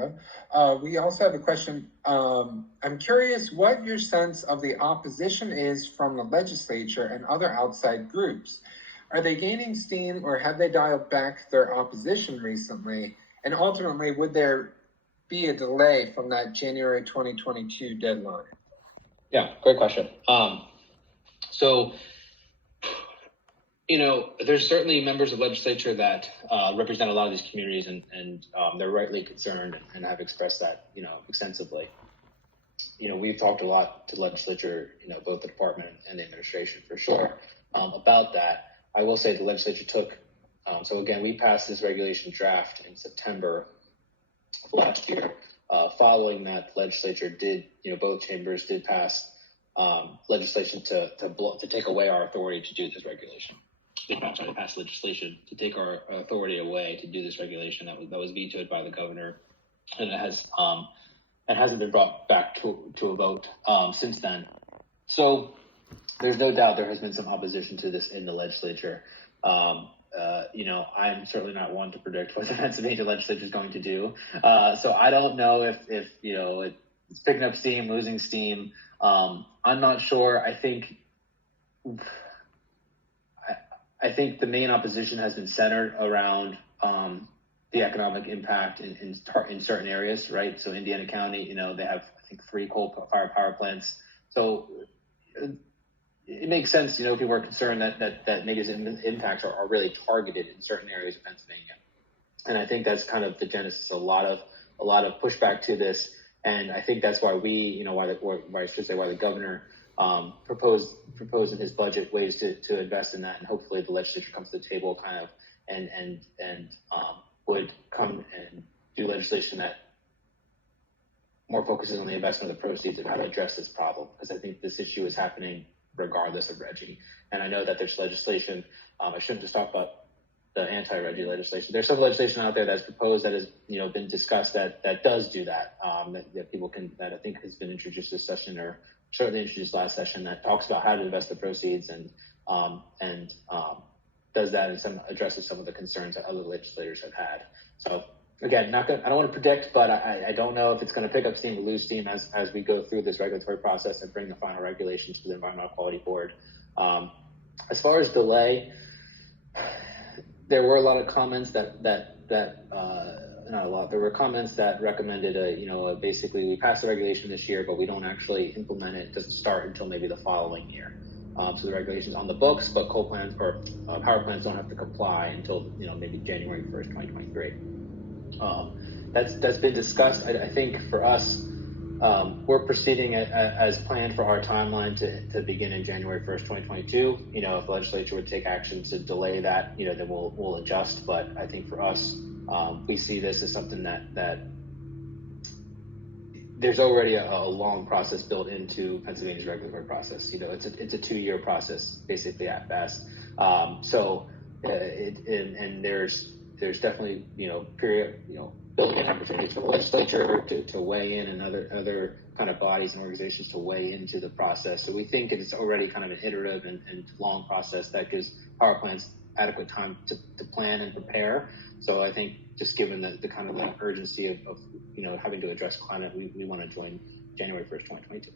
go. We also have a question. I'm curious what your sense of the opposition is from the legislature and other outside groups. Are they gaining steam, or have they dialed back their opposition recently? And ultimately, would there be a delay from that January 2022 deadline? Yeah, great question. So, there's certainly members of legislature that represent a lot of these communities, and they're rightly concerned and have expressed that, extensively. We've talked a lot to the legislature, both the department and the administration for sure, about that. I will say the legislature took, so again, we passed this regulation draft in September of last year. Following that, the legislature did, both chambers did pass legislation to take away our authority to do this regulation. They passed legislation to take our authority away to do this regulation that was vetoed by the governor, and it hasn't been brought back to a vote since then. So there's no doubt there has been some opposition to this in the legislature. I'm certainly not one to predict what the Pennsylvania legislature is going to do. So I don't know if it's picking up steam, losing steam. I'm not sure. I think the main opposition has been centered around the economic impact in certain areas, right? So Indiana County, they have, I think, 3 coal-fired power plants. So it makes sense, people are concerned that negative impacts are really targeted in certain areas of Pennsylvania. And I think that's kind of the genesis of a lot of pushback to this. And I think that's why why the governor proposed in his budget ways to invest in that, and hopefully the legislature comes to the table kind of and would come and do legislation that more focuses on the investment of the proceeds of how to address this problem, because I think this issue is happening regardless of RGGI. And I know that there's legislation. I shouldn't just talk about the anti-RGGI legislation. There's some legislation out there that's proposed that has been discussed that does do that. That people can, that I think has been introduced this session, or certainly introduced last session, that talks about how to invest the proceeds and does that and addresses some of the concerns that other legislators have had. So again, I don't want to predict, but I don't know if it's going to pick up steam or lose steam as we go through this regulatory process and bring the final regulations to the Environmental Quality Board. As far as delay, there were a lot of comments there were comments that recommended basically we passed the regulation this year, but we don't actually implement it. It doesn't start until maybe the following year. So the regulation's on the books, but coal plants or power plants don't have to comply until maybe January 1st, 2023. That's been discussed. I think for us, we're proceeding as planned for our timeline to begin in January 1st, 2022. If the legislature would take action to delay that, then we'll adjust. But I think for us, we see this as something that there's already a long process built into Pennsylvania's regulatory process. It's a 2-year process basically at best. There's definitely building opportunities for the legislature to weigh in, and other kind of bodies and organizations to weigh into the process. So we think it's already kind of an iterative and long process that gives power plants adequate time to plan and prepare. So I think just given the kind of the urgency of having to address climate, we want to join January 1st, 2022.